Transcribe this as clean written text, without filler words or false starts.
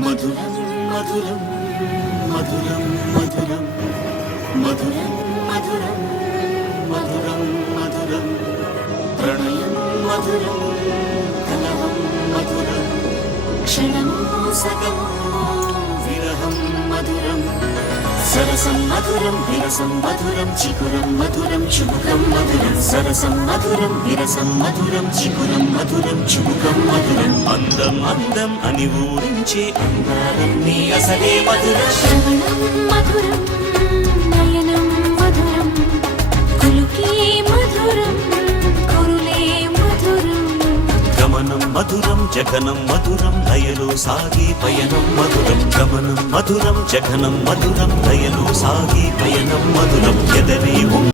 మధురం మధురం మధురం మధురం మధురం మధురం మధురం మధురం ప్రణయం మధురం కలహం మధురం క్షణమో సగమో విరహం మధురం సరసం మధురం విరసం మధురం చికురం మధురం చుబుకం మధురం సరసం మధురం విరసం మధురం చికురం మధురం చుబుకం మధురం అందం అందం అని ఊరించే అందాలన్నీ అసలే మధురం శ్రవణం మధురం నయనం మధురం కులుకే మధురం కురులే మధురం గమనం మధురం జగనం మధురం లయలో సాగే పయనం మధురం గమనం మధురం జగనం మధురం లయలో సాగే పయనం మధురం ఎదరే